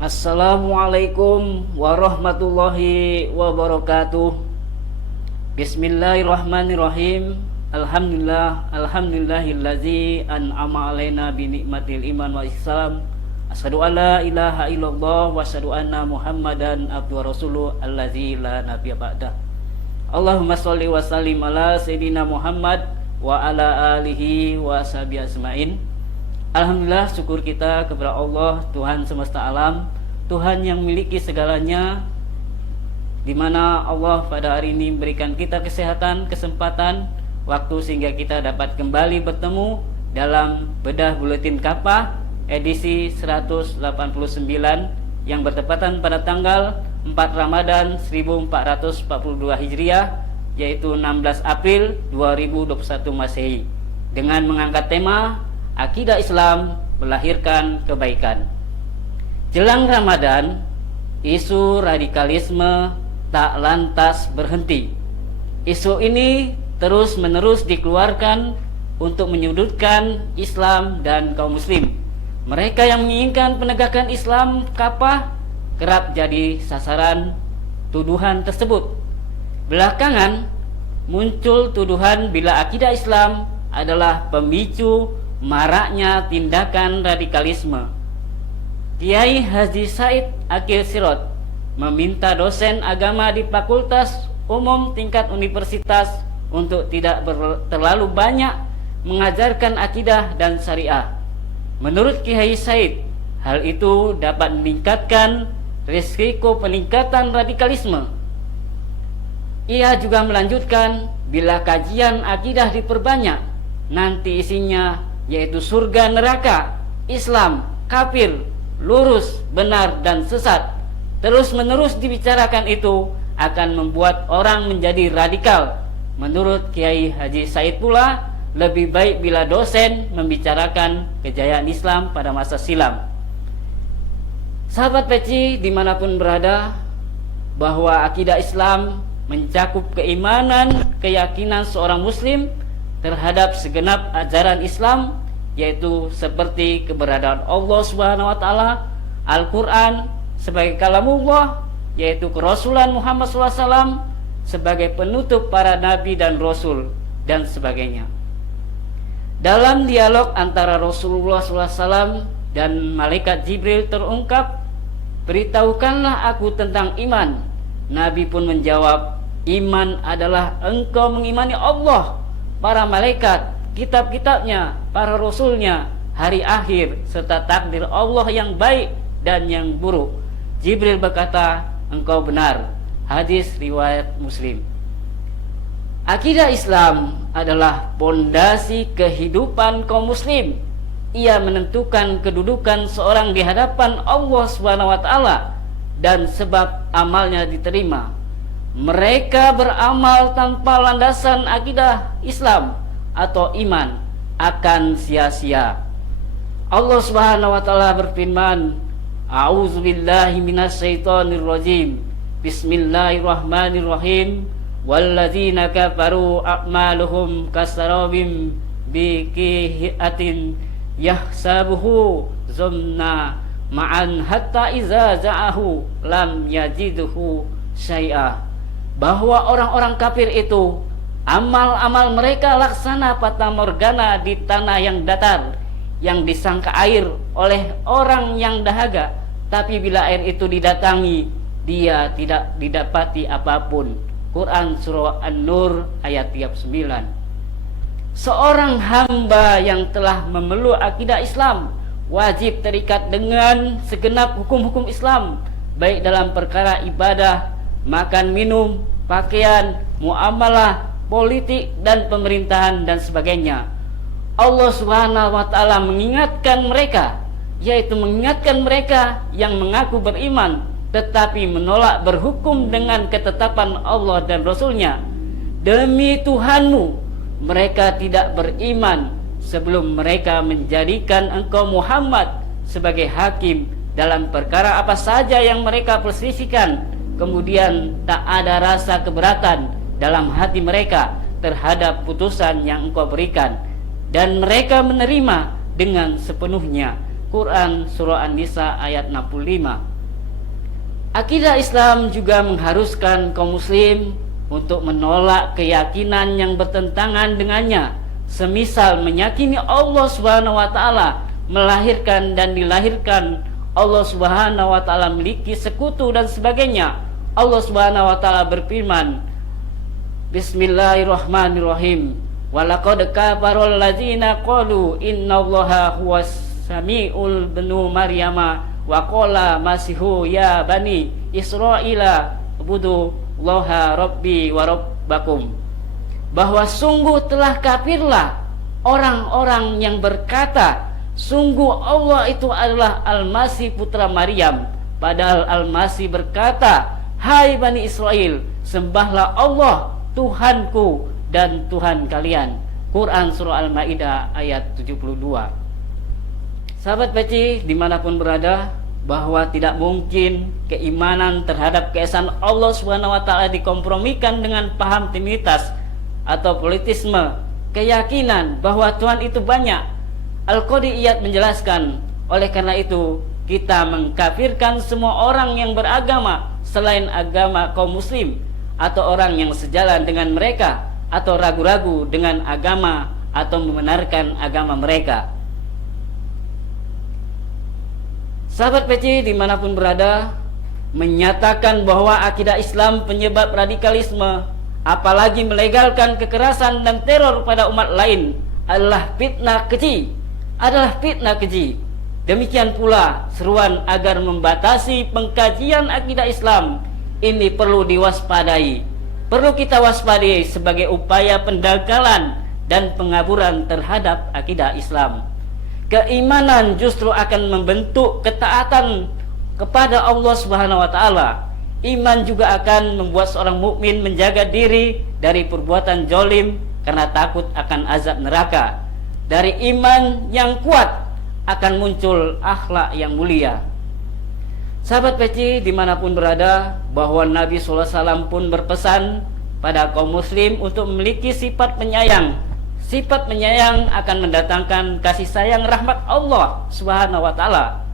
Assalamualaikum warahmatullahi wabarakatuh. Bismillahirrahmanirrahim. Alhamdulillahillazi an'ama alaina bi nikmatil iman wa ihsan. Asyhadu an la ilaha illallah wa asyhadu anna Muhammadan abduhu wa rasuluh allazi la nabiyya ba'dah. Allahumma sholli wa sallim ala sayyidina Muhammad wa ala alihi wa sahbihi ajmain. Alhamdulillah, syukur kita kepada Allah, Tuhan semesta alam, Tuhan yang memiliki segalanya, di mana Allah pada hari ini memberikan kita kesehatan, kesempatan, waktu sehingga kita dapat kembali bertemu dalam bedah buletin Kapah edisi 189 yang bertepatan pada tanggal 4 Ramadan 1442 Hijriah, yaitu 16 April 2021 Masehi, dengan mengangkat tema Akidah Islam melahirkan kebaikan. Jelang Ramadan, isu radikalisme tak lantas berhenti. Isu ini terus-menerus dikeluarkan untuk menyudutkan Islam dan kaum muslim. Mereka yang menginginkan penegakan Islam Kapah kerap jadi sasaran tuduhan tersebut. Belakangan muncul tuduhan bila akidah Islam adalah pemicu maraknya tindakan radikalisme. Kiai Haji Said Akil Sirot meminta dosen agama di Fakultas Umum tingkat universitas untuk tidak terlalu banyak mengajarkan akidah dan syariah. Menurut Kiai Said, hal itu dapat meningkatkan risiko peningkatan radikalisme. Ia juga melanjutkan, bila kajian akidah diperbanyak, nanti isinya yaitu surga neraka, Islam, kafir, lurus, benar, dan sesat, terus-menerus dibicarakan itu akan membuat orang menjadi radikal. Menurut Kiai Haji Said pula, lebih baik bila dosen membicarakan kejayaan Islam pada masa silam. Sahabat peci dimanapun berada, bahwa akidah Islam mencakup keimanan, keyakinan seorang muslim terhadap segenap ajaran Islam, yaitu seperti keberadaan Allah SWT, Al-Quran sebagai kalamullah, yaitu kerasulan Muhammad SAW sebagai penutup para nabi dan rasul, dan sebagainya. Dalam dialog antara Rasulullah SAW dan malaikat Jibril terungkap, "Beritahukanlah aku tentang iman." Nabi pun menjawab, "Iman adalah engkau mengimani Allah, para malaikat, kitab-kitabnya, para rasulnya, hari akhir, serta takdir Allah yang baik dan yang buruk." Jibril berkata, "Engkau benar." Hadis riwayat Muslim. Akidah Islam adalah pondasi kehidupan kaum muslim. Ia menentukan kedudukan seorang di hadapan Allah SWT dan sebab amalnya diterima. Mereka beramal tanpa landasan akidah Islam atau iman akan sia-sia. Allah Subhanahu wa taala berfirman, "A'udzubillahi minasyaitonirrajim. Bismillahirrahmanirrahim. Walladzina kafaru a'maluhum kasarabim biqihatin yahsabuhu zumna ma'an hatta iza za'ahu lam yajidhu syai'ah." Bahwa orang-orang kafir itu amal-amal mereka laksana fata morgana di tanah yang datar, yang disangka air oleh orang yang dahaga, tapi bila air itu didatangi, dia tidak didapati apapun. Quran Surah An-Nur ayat 39. Seorang hamba yang telah memeluk akidah Islam wajib terikat dengan segenap hukum-hukum Islam, baik dalam perkara ibadah, makan minum, pakaian, muamalah, politik, dan pemerintahan, dan sebagainya. Allah Subhanahu wa taala mengingatkan mereka, yaitu mengingatkan mereka yang mengaku beriman tetapi menolak berhukum dengan ketetapan Allah dan Rasulnya. "Demi Tuhanmu, mereka tidak beriman sebelum mereka menjadikan engkau Muhammad sebagai hakim dalam perkara apa saja yang mereka perselisihkan, kemudian tak ada rasa keberatan dalam hati mereka terhadap putusan yang engkau berikan, dan mereka menerima dengan sepenuhnya." Quran Surah An-Nisa ayat 65. Akidah Islam juga mengharuskan kaum muslim untuk menolak keyakinan yang bertentangan dengannya, semisal meyakini Allah Subhanahu wa taala melahirkan dan dilahirkan, Allah Subhanahu wa taala memiliki sekutu dan sebagainya. Allah Subhanahu wa taala berfirman, Bismillahirrahmanirrahim. Walaqad kafarul ladzina qalu innallaha huwas samiul bnu maryama wa qala masihu ya bani Israila ubudu Allaha rabbi wa rabbakum. Bahwa sungguh telah kafirlah orang-orang yang berkata sungguh Allah itu adalah Al-Masih putra Maryam, padahal Al-Masih berkata, hai Bani Israel, sembahlah Allah Tuhanku dan Tuhan kalian. Quran Surah Al-Ma'idah ayat 72. Sahabat Peci dimanapun berada, bahwa tidak mungkin keimanan terhadap keesaan Allah SWT dikompromikan dengan paham trinitas atau politisme, keyakinan bahwa Tuhan itu banyak. Al-Qadiyat menjelaskan, oleh karena itu kita mengkafirkan semua orang yang beragama selain agama kaum muslim, atau orang yang sejalan dengan mereka, atau ragu-ragu dengan agama atau membenarkan agama mereka. Sahabat PC dimanapun berada, menyatakan bahwa akidah Islam penyebab radikalisme, apalagi melegalkan kekerasan dan teror pada umat lain adalah fitnah keji. Demikian pula seruan agar membatasi pengkajian akidah Islam ini perlu diwaspadai. Perlu kita waspadai sebagai upaya pendangkalan dan pengaburan terhadap akidah Islam. Keimanan justru akan membentuk ketaatan kepada Allah Subhanahu wa taala. Iman juga akan membuat seorang mukmin menjaga diri dari perbuatan zalim karena takut akan azab neraka. Dari iman yang kuat akan muncul akhlak yang mulia. Sahabat Peci dimanapun berada, bahwa Nabi SAW pun berpesan pada kaum muslim untuk memiliki sifat penyayang. Sifat penyayang akan mendatangkan kasih sayang rahmat Allah Subhanahu wa taala.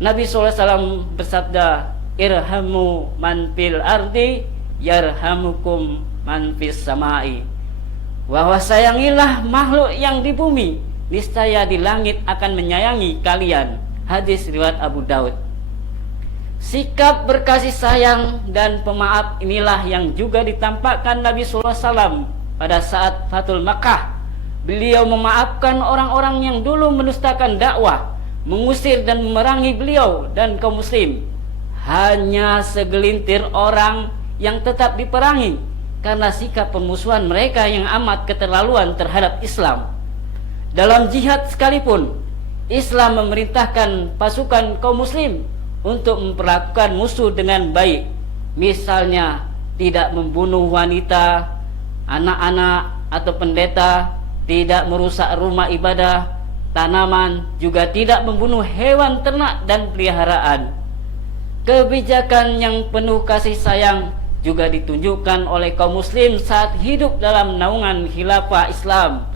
Nabi SAW bersabda, irhamu man fil ardi yarhamukum man fis samai. Bahwa sayangilah makhluk yang di bumi, niscaya di langit akan menyayangi kalian. Hadis riwayat Abu Daud. Sikap berkasih sayang dan pemaaf inilah yang juga ditampakkan Nabi SAW pada saat Fathul Makkah. Beliau memaafkan orang-orang yang dulu mendustakan dakwah, mengusir dan memerangi beliau dan kaum muslim. Hanya segelintir orang yang tetap diperangi karena sikap permusuhan mereka yang amat keterlaluan terhadap Islam. Dalam jihad sekalipun, Islam memerintahkan pasukan kaum muslim untuk memperlakukan musuh dengan baik. Misalnya, tidak membunuh wanita, anak-anak atau pendeta, tidak merusak rumah ibadah, tanaman, juga tidak membunuh hewan ternak dan peliharaan. Kebijakan yang penuh kasih sayang juga ditunjukkan oleh kaum muslim saat hidup dalam naungan khilafah Islam.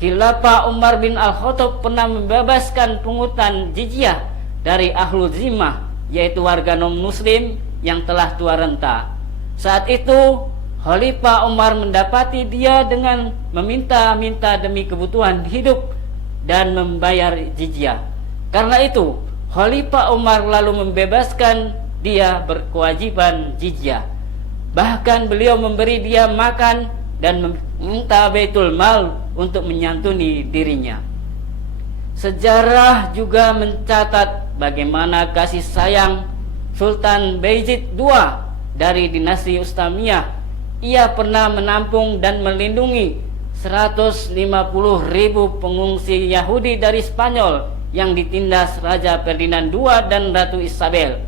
Khilafah Umar bin Al-Khattab pernah membebaskan pungutan jizyah dari ahlul zimmah, yaitu warga non-muslim yang telah tua renta. Saat itu Khalifah Umar mendapati dia dengan meminta-minta demi kebutuhan hidup dan membayar jizyah. Karena itu Khalifah Umar lalu membebaskan dia berkewajiban jizyah. Bahkan beliau memberi dia makan dan meminta baitul mal untuk menyantuni dirinya. Sejarah juga mencatat bagaimana kasih sayang Sultan Bayezid II dari dinasti Utsmaniyah. Ia pernah menampung dan melindungi 150.000 pengungsi Yahudi dari Spanyol yang ditindas Raja Ferdinand II dan Ratu Isabel,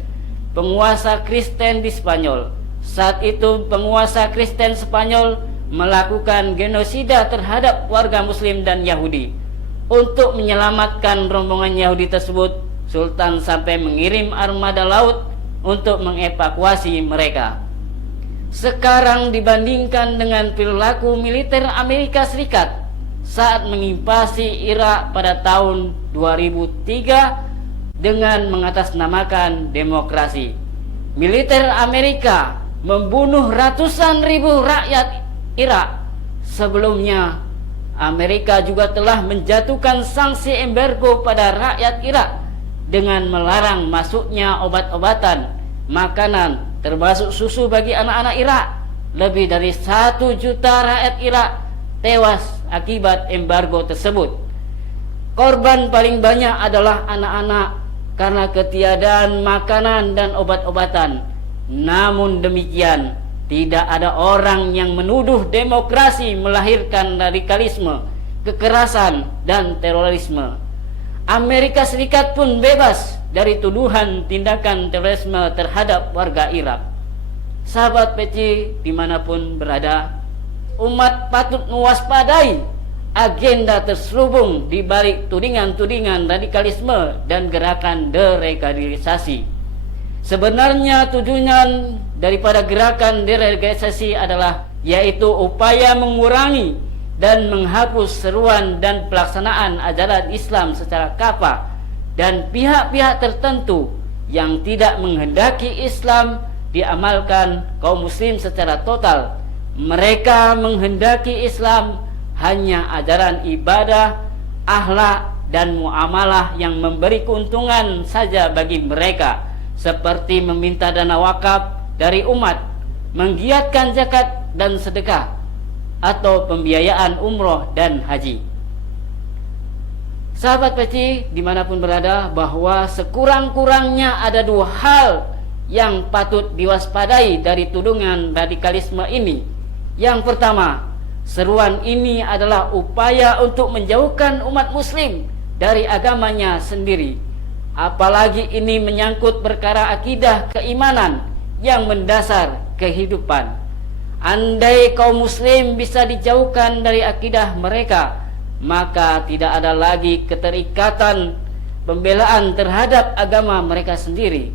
penguasa Kristen di Spanyol. Saat itu penguasa Kristen Spanyol melakukan genosida terhadap warga Muslim dan Yahudi. Untuk menyelamatkan rombongan Yahudi tersebut, Sultan sampai mengirim armada laut untuk mengevakuasi mereka. Sekarang dibandingkan dengan perilaku militer Amerika Serikat saat menginvasi Irak pada tahun 2003 dengan mengatasnamakan demokrasi. militer Amerika membunuh ratusan ribu rakyat Irak. Sebelumnya, Amerika juga telah menjatuhkan sanksi embargo pada rakyat Irak dengan melarang masuknya obat-obatan, makanan, termasuk susu bagi anak-anak Irak. Lebih dari 1 juta rakyat Irak tewas akibat embargo tersebut. Korban paling banyak adalah anak-anak karena ketiadaan makanan dan obat-obatan. Namun demikian, tidak ada orang yang menuduh demokrasi melahirkan radikalisme, kekerasan, dan terorisme. Amerika Serikat pun bebas dari tuduhan tindakan terorisme terhadap warga Irak. Sahabat peci dimanapun berada, umat patut mewaspadai agenda terselubung di balik tudingan-tudingan radikalisme dan gerakan deradikalisasi. Sebenarnya tujuan daripada gerakan deradikalisasi adalah yaitu upaya mengurangi dan menghapus seruan dan pelaksanaan ajaran Islam secara kafah, dan pihak-pihak tertentu yang tidak menghendaki Islam diamalkan kaum muslim secara total. Mereka menghendaki Islam hanya ajaran ibadah, akhlak, dan muamalah yang memberi keuntungan saja bagi mereka, seperti meminta dana wakaf dari umat, menggiatkan zakat dan sedekah, atau pembiayaan umroh dan haji. Sahabat peci dimanapun berada, bahwa sekurang-kurangnya ada 2 hal yang patut diwaspadai dari tudingan radikalisme ini. Yang pertama, seruan ini adalah upaya untuk menjauhkan umat muslim dari agamanya sendiri, apalagi ini menyangkut perkara akidah keimanan yang mendasar kehidupan. Andai kaum muslim bisa dijauhkan dari akidah mereka, maka tidak ada lagi keterikatan pembelaan terhadap agama mereka sendiri.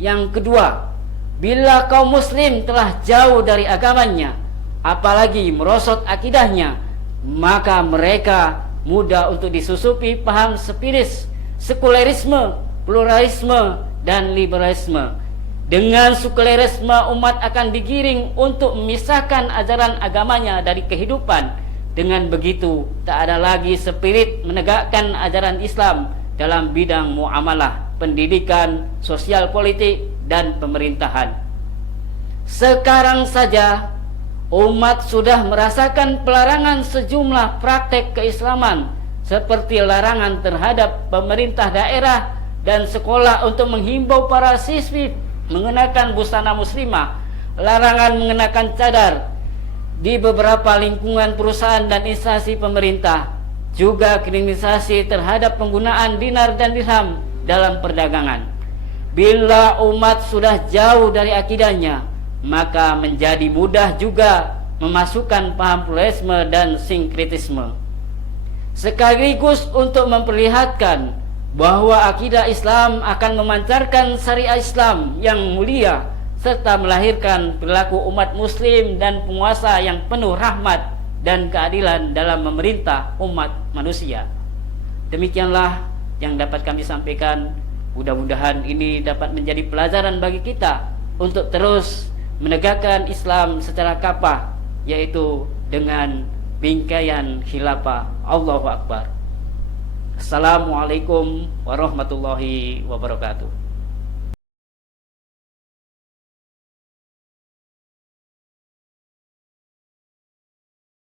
Yang kedua, bila kaum muslim telah jauh dari agamanya, apalagi merosot akidahnya, maka mereka mudah untuk disusupi paham spiris, sekulerisme, pluralisme, dan liberalisme. Dengan sekulerisme, umat akan digiring untuk memisahkan ajaran agamanya dari kehidupan. Dengan begitu, tak ada lagi spirit menegakkan ajaran Islam dalam bidang muamalah, pendidikan, sosial politik, dan pemerintahan. Sekarang saja umat sudah merasakan pelarangan sejumlah praktek keislaman, seperti larangan terhadap pemerintah daerah dan sekolah untuk menghimbau para siswi mengenakan busana muslimah, larangan mengenakan cadar di beberapa lingkungan perusahaan dan instansi pemerintah, juga kriminalisasi terhadap penggunaan dinar dan dirham dalam perdagangan. Bila umat sudah jauh dari akidahnya, maka menjadi mudah juga memasukkan paham pluralisme dan sinkretisme. Sekaligus untuk memperlihatkan bahwa akidah Islam akan memancarkan syariat Islam yang mulia, serta melahirkan perilaku umat muslim dan penguasa yang penuh rahmat dan keadilan dalam memerintah umat manusia. Demikianlah yang dapat kami sampaikan. Mudah-mudahan ini dapat menjadi pelajaran bagi kita untuk terus menegakkan Islam secara kafah, yaitu dengan bingkaian khilafah. Allahu Akbar. Assalamualaikum warahmatullahi wabarakatuh.